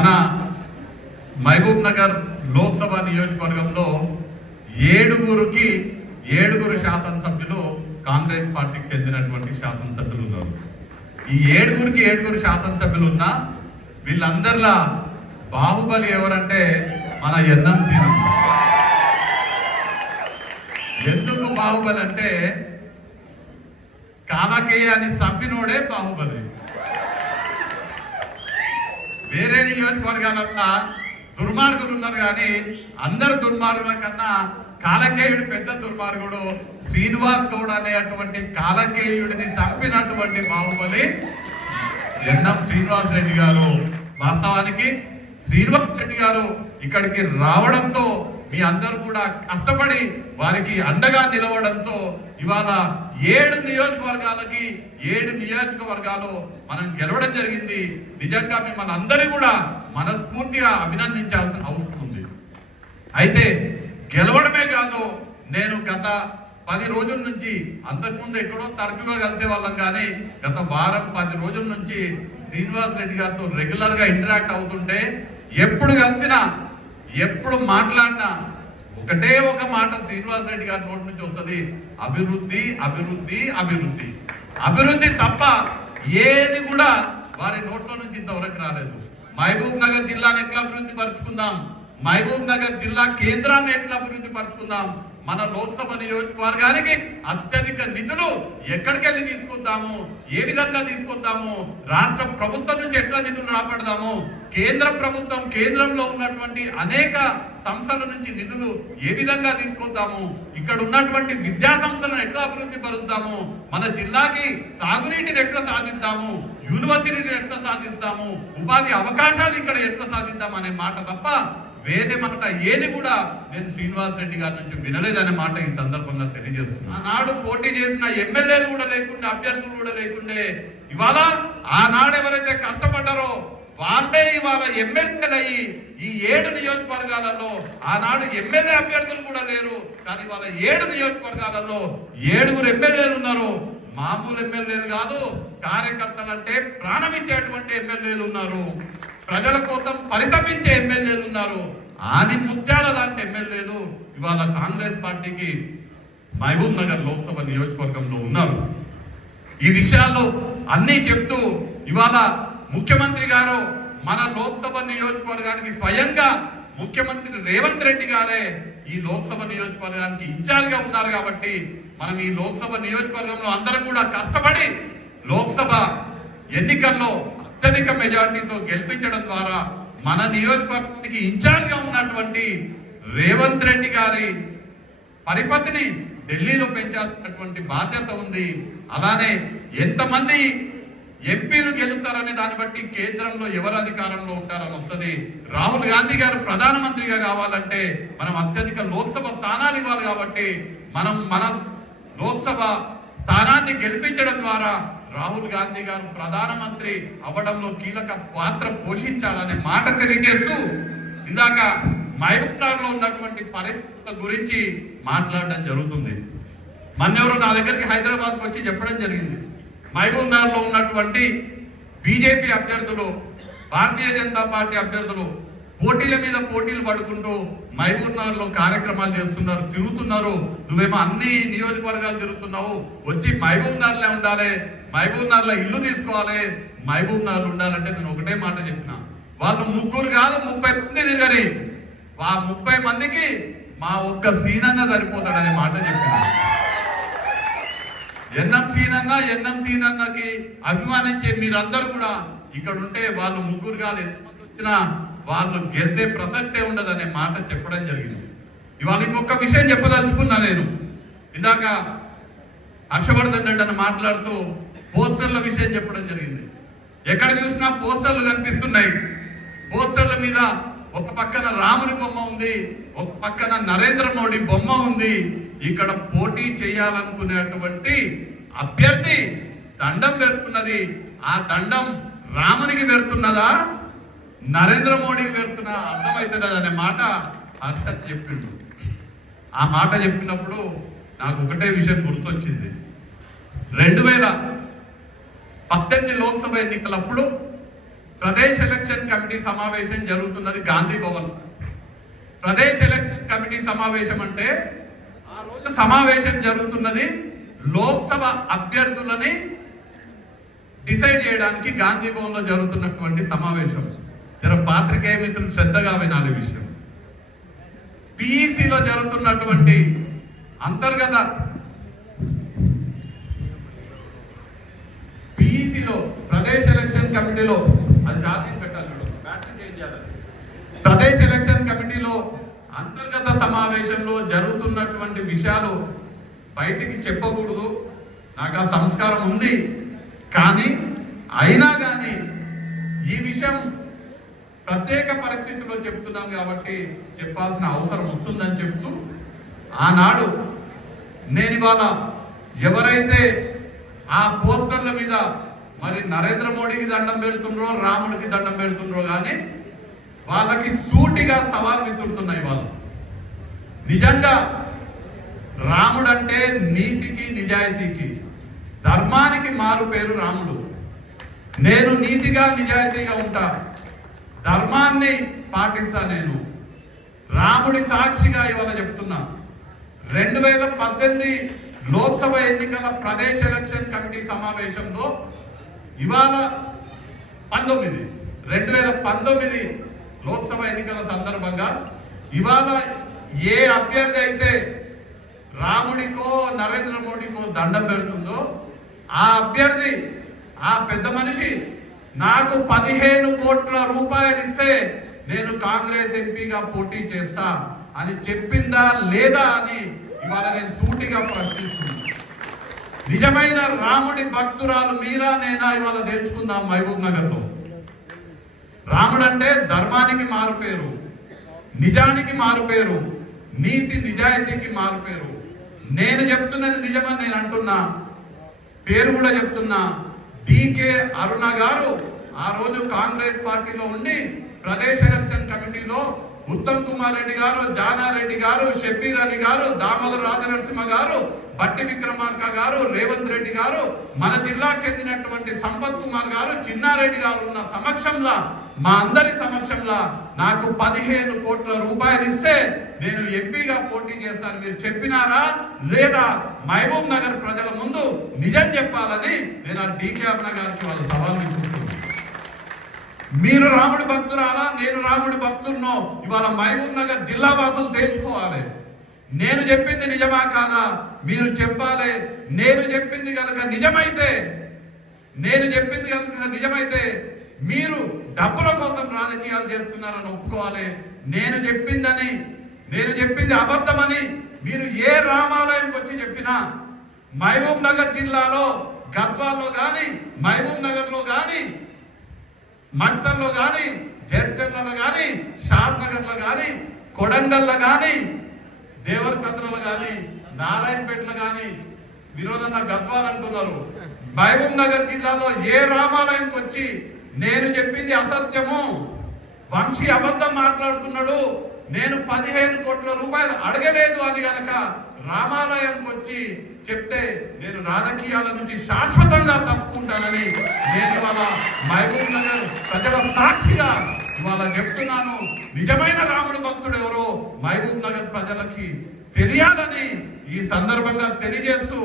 మన మహబూబ్ నగర్ లోక్సభ నియోజకవర్గంలో ఏడుగురు శాసనసభ్యులు కాంగ్రెస్ పార్టీకి చెందినటువంటి శాసనసభ్యులు ఉన్నారు. ఈ ఏడుగురు శాసనసభ్యులు ఉన్నా వీళ్ళందరిలా బాహుబలి ఎవరంటే మన ఎన్ఎం సీనన్న. ఎందుకు బాహుబలి అంటే కాలకేయాన్ని చంపినోడే బాహుబలి. వేరే నియోజకవర్గాలన్నా దుర్మార్గులు ఉన్నారు కానీ అందరు దుర్మార్గుల కన్నా కాలకేయుడు పెద్ద దుర్మార్గుడు. శ్రీనివాస్ గౌడ్ అనేటువంటి కాలకేయుడిని చంపినటువంటి బాహుబలి ఎన్ఎం శ్రీనివాస్ రెడ్డి గారు. వాస్తవానికి శ్రీనివాస్ రెడ్డి గారు ఇక్కడికి రావడంతో మీ అందరూ కూడా కష్టపడి వారికి అండగా నిలవడంతో ఇవాళ 7 నియోజకవర్గాలు మనం గెలవడం జరిగింది. నిజంగా మిమ్మల్ని అందరినీ కూడా మనస్ఫూర్తిగా అభినందించాల్సిన అవసరం ఉంది. అయితే గెలవడమే కాదు, నేను గత 10 రోజుల నుంచి, అంతకుముందు ఎక్కడో తరచుగా కలిసే వాళ్ళం కానీ గత వారం 10 రోజుల నుంచి శ్రీనివాస్ రెడ్డి గారితో రెగ్యులర్ గా ఇంటరాక్ట్ అవుతుంటే ఎప్పుడు కలిసినా ఎప్పుడు మాట్లాడినా ఒకటే ఒక మాట శ్రీనివాస్ రెడ్డి గారి నోటి నుంచి వస్తుంది, అభివృద్ధి అభివృద్ధి అభివృద్ధి. అభివృద్ధి తప్ప ఏది కూడా వారి నోట్లో నుంచి ఇంతవరకు రాలేదు. మహబూబ్ నగర్ జిల్లాను ఎట్లా అభివృద్ధి పరుచుకుందాం, మహబూబ్ నగర్ జిల్లా కేంద్రాన్ని ఎట్లా అభివృద్ధి పరుచుకుందాం, మన లోక్సభ నియోజకవర్గానికి అత్యధిక నిధులు ఎక్కడికి వెళ్ళి తీసుకొద్దాము, ఏ విధంగా తీసుకొద్దాము, రాష్ట్ర ప్రభుత్వం నుంచి ఎట్లా నిధులు రాబడదాము, కేంద్ర ప్రభుత్వం కేంద్రంలో ఉన్నటువంటి అనేక సంస్థల నుంచి నిధులు ఏ విధంగా తీసుకొద్దాము, ఇక్కడ ఉన్నటువంటి విద్యా సంస్థలను ఎట్లా అభివృద్ధి పరుద్దాము, మన జిల్లాకి సాగునీటిని ఎట్లా సాధిద్దాము, యూనివర్సిటీని ఎట్లా సాధిద్దాము, ఉపాధి అవకాశాలు ఇక్కడ ఎట్లా సాధిద్దాం అనే మాట తప్ప వేరే మాట ఏది కూడా నేను శ్రీనివాస్ రెడ్డి గారి నుంచి వినలేదనే మాట ఈ సందర్భంగా తెలియజేస్తున్నాను. ఆనాడు పోటీ చేసిన ఎమ్మెల్యేలు కూడా లేకుండే, అభ్యర్థులు కూడా లేకుండే, ఇవాళ ఆనాడు ఎవరైతే కష్టపడ్డారో వాళ్ళే ఇవాళ ఎమ్మెల్యేలు అయ్యి ఈ 7 నియోజకవర్గాలలో, ఆనాడు ఎమ్మెల్యే అభ్యర్థులు కూడా లేరు కానీ ఇవాళ 7 నియోజకవర్గాలలో 7 ఎమ్మెల్యేలు ఉన్నారు. మామూలు ఎమ్మెల్యేలు కాదు, కార్యకర్తలంటే ప్రాణం ఇచ్చేటువంటి ఎమ్మెల్యేలు ఉన్నారు, ప్రజల కోసం పరితపించే ఎమ్మెల్యేలు ఉన్నారు. ఆది ముత్యాల లాంటి ఎమ్మెల్యేలు ఇవాళ కాంగ్రెస్ పార్టీకి మహబూబ్ నగర్ లోక్సభ నియోజకవర్గంలో ఉన్నారు. ఈ విషయాల్లో అన్నీ చెప్తూ ఇవాళ ముఖ్యమంత్రి గారు మన లోక్సభ నియోజకవర్గానికి స్వయంగా ముఖ్యమంత్రి రేవంత్ రెడ్డి గారే ఈ లోక్సభ నియోజకవర్గానికి ఇన్ఛార్జ్ గా ఉన్నారు. కాబట్టి మనం ఈ లోక్సభ నియోజకవర్గంలో అందరం కూడా కష్టపడి లోక్సభ ఎన్నికల్లో అత్యధిక మెజార్టీతో గెలిపించడం ద్వారా మన నియోజకవర్గానికి ఇన్ఛార్జ్ గా ఉన్నటువంటి రేవంత్ రెడ్డి గారి పరిపతిని ఢిల్లీలో పెంచాల్సినటువంటి బాధ్యత ఉంది. అలానే ఎంతమంది ఎంపీలు గెలుస్తారనే దాన్ని బట్టి కేంద్రంలో ఎవరు అధికారంలో ఉంటారని వస్తుంది. రాహుల్ గాంధీ గారు ప్రధానమంత్రిగా కావాలంటే మనం అత్యధిక లోక్సభ స్థానాలు ఇవ్వాలి. కాబట్టి మనం మన లోక్సభ స్థానాన్ని గెలిపించడం ద్వారా రాహుల్ గాంధీ గారు ప్రధానమంత్రి అవ్వడంలో కీలక పాత్ర పోషించాలనే మాట తెలియజేస్తూ ఇందాక మహబూబ్ నగర్ లో ఉన్నటువంటి పరిస్థితుల గురించి మాట్లాడడం జరుగుతుంది. మొన్నెవరో నా దగ్గరికి హైదరాబాద్కి వచ్చి చెప్పడం జరిగింది, మహబూబ్ నగర్ లో ఉన్నటువంటి బీజేపీ అభ్యర్థులు, భారతీయ జనతా పార్టీ అభ్యర్థులు పోటీల మీద పోటీలు పడుకుంటూ మహబూబ్ నగర్ లో కార్యక్రమాలు చేస్తున్నారు, తిరుగుతున్నారు. నువ్వేమో అన్ని నియోజకవర్గాలు తిరుగుతున్నావు, వచ్చి మహబూబ్ నగర్ లో ఉండాలి, మహబూబ్ నగర్ లో ఇల్లు తీసుకోవాలి, మహబూబ్ నగర్ ఉండాలంటే నేను ఒకటే మాట చెప్పిన, వాళ్ళు 3 కాదు 30 మంది తిరగని, ఆ 30 మందికి మా ఒక్క సీనన్న సరిపోతాడనే మాట చెప్పిన. ఎన్ఎం సీనన్నకి అభిమానించే మీరందరూ కూడా ఇక్కడ ఉంటే వాళ్ళు 3 కాదు ఎంతమంది వచ్చినా వాళ్ళు గెలిచే ప్రసక్తే ఉండదనే మాట చెప్పడం జరిగింది. ఇవాళ ఇంకొక విషయం చెప్పదలుచుకున్నా నేను. ఇందాక హర్షవర్ధన్ రెడ్డి అని మాట్లాడుతూ పోస్టర్ల విషయం చెప్పడం జరిగింది. ఎక్కడ చూసినా పోస్టర్లు కనిపిస్తున్నాయి. పోస్టర్ల మీద ఒక పక్కన రాముని బొమ్మ ఉంది, ఒక పక్కన నరేంద్ర మోడీ బొమ్మ ఉంది. ఇక్కడ పోటీ చేయాలనుకునేటువంటి అభ్యర్థి దండం పెడుతున్నది. ఆ దండం రామునికి పెడుతున్నదా, నరేంద్ర మోడీకి పెడుతున్నా అర్థమవుతున్నది అనే మాట హర్షత్ చెప్పిండు. ఆ మాట చెప్పినప్పుడు నాకు ఒకటే విషయం గుర్తొచ్చింది. 2018 లోక్సభ ఎన్నికలప్పుడు ప్రదేశ్ ఎలక్షన్ కమిటీ సమావేశం జరుగుతున్నది గాంధీ భవన్. ప్రదేశ్ ఎలక్షన్ కమిటీ సమావేశం అంటే ఆ రోజు సమావేశం జరుగుతున్నది లోక్సభ అభ్యర్థులని డిసైడ్ చేయడానికి గాంధీ భవన్ లో జరుగుతున్నటువంటి సమావేశం. జర పాత్రికేయ మిత్రులు శ్రద్ధగా వినాలి విషయం. పిఈసిలో జరుగుతున్నటువంటి అంతర్గత పిఈసిలో ప్రదేశ్ ఎలక్షన్ కమిటీలో అది ఛార్జింగ్ పెట్టాలి, బ్యాటరీ చేంజ్ చేయాలి. ప్రదేశ్ ఎలక్షన్ కమిటీలో అంతర్గత సమావేశంలో జరుగుతున్నటువంటి విషయాలు బయటికి చెప్పకూడదు. నాకు ఆ సంస్కారం ఉంది, కానీ అయినా కానీ ఈ విషయం ప్రత్యేక పరిస్థితిలో చెప్తున్నాను కాబట్టి చెప్పాల్సిన అవసరం వస్తుందని చెప్తూ, ఆనాడు నేను ఇవాళ ఎవరైతే ఆ పోస్టర్ల మీద మరి నరేంద్ర మోడీకి దండం పెడుతుండ్రో రాముడికి దండం పెడుతుండ్రో కానీ వాళ్ళకి సూటిగా సవాల్ విసురుతున్నాయి. వాళ్ళు నిజంగా రాముడంటే నీతికి నిజాయితీకి ధర్మానికి మారు పేరు రాముడు. నేను నీతిగా నిజాయితీగా ఉంటా, ధర్మాన్ని పాటిస్తా. నేను రాముడి సాక్షిగా ఇవాళ చెప్తున్నా, 2018 లోక్సభ ఎన్నికల ప్రదేశ్ ఎలక్షన్ కమిటీ సమావేశంలో ఇవాళ 2019 లోక్సభ ఎన్నికల సందర్భంగా ఇవాళ ఏ అభ్యర్థి అయితే రాముడికో నరేంద్ర మోడీకో దండం పెడుతుందో ఆ అభ్యర్థి, ఆ పెద్ద మనిషి నాకు 15 కోట్ల రూపాయలు ఇస్తే నేను కాంగ్రెస్ ఎంపీగా పోటీ చేస్తా అని చెప్పిందా లేదా అని ఇవాళ నేను సూటిగా ప్రశ్నిస్తున్నాను. నిజమైన రాముడి భక్తురాలు మీరా నేనా ఇవాళ తెలుసుకుందాం. మహబూబ్ నగర్ లో రాముడు అంటే ధర్మానికి మారు పేరు, నిజానికి మారు పేరు, నీతి నిజాయితీకి మారు పేరు. నేను చెప్తున్నది నిజమని నేను అంటున్నా, పేరు కూడా చెప్తున్నా. డికే అరుణ గారు ఆ రోజు కాంగ్రెస్ పార్టీలో ఉండి ప్రదేశ్ ఎలక్షన్ కమిటీలో ఉత్తమ్ కుమార్ రెడ్డి గారు, జానారెడ్డి గారు, షబీర్ అలీ గారు, దామోదర్ రాజనరసింహ గారు, బట్టి విక్రమార్క గారు, రేవంత్ రెడ్డి గారు, మన జిల్లాకు చెందినటువంటి సంపత్ కుమార్ గారు, చిన్నారెడ్డి గారు ఉన్న సమక్షంలో, మా అందరి సమక్షంలో నాకు 15 కోట్ల రూపాయలు ఇస్తే నేను ఎంపీగా పోటీ చేస్తాను మీరు చెప్పినారా లేదా? మహబూబ్ నగర్ ప్రజల ముందు నిజం చెప్పాలని నేను ఆ డికే అరుణ గారికి వాళ్ళు సవాల్ విసురుతున్నాను. మీరు రాముడి భక్తురాలా, నేను రాముడి భక్తున్నో ఇవాళ మహబూబ్ నగర్ జిల్లా వాసులు తేల్చుకోవాలి. నేను చెప్పింది నిజమా కాదా మీరు చెప్పాలి. నేను చెప్పింది కనుక నిజమైతే మీరు డబ్బుల కోసం రాజకీయాలు చేస్తున్నారని ఒప్పుకోవాలి. నేను చెప్పింది అబద్ధమని మీరు ఏ రామాలయంకి వచ్చి చెప్పినా, మహబూబ్ నగర్ జిల్లాలో గద్వాల్లో కానీ, మహబూబ్ నగర్ లో కానీ, మక్తల్లో కానీ, జడ్చర్లలో కానీ, షాద్ నగర్ లో కానీ, కొడంగల్లో కానీ, దేవరకద్రలో కానీ, నారాయణపేటలో కానీ, విరోధన్న గద్వాల్ అంటున్నారు. మహబూబ్ నగర్ జిల్లాలో ఏ రామాలయంకి వచ్చి నేను చెప్పింది అసత్యము, వంశీ అబద్ధం మాట్లాడుతున్నాడు, నేను 15 కోట్ల రూపాయలు అడగలేదు అని గనక రామాలయానికి వచ్చి చెప్తే నేను రాజకీయాల నుంచి శాశ్వతంగా తప్పుకుంటానని నేను ఇవాళ మహబూబ్ నగర్ ప్రజల సాక్షిగా ఇవాళ చెప్తున్నాను. నిజమైన రాముడి భక్తుడు ఎవరో మహబూబ్ నగర్ ప్రజలకి తెలియాలని ఈ సందర్భంగా తెలియజేస్తూ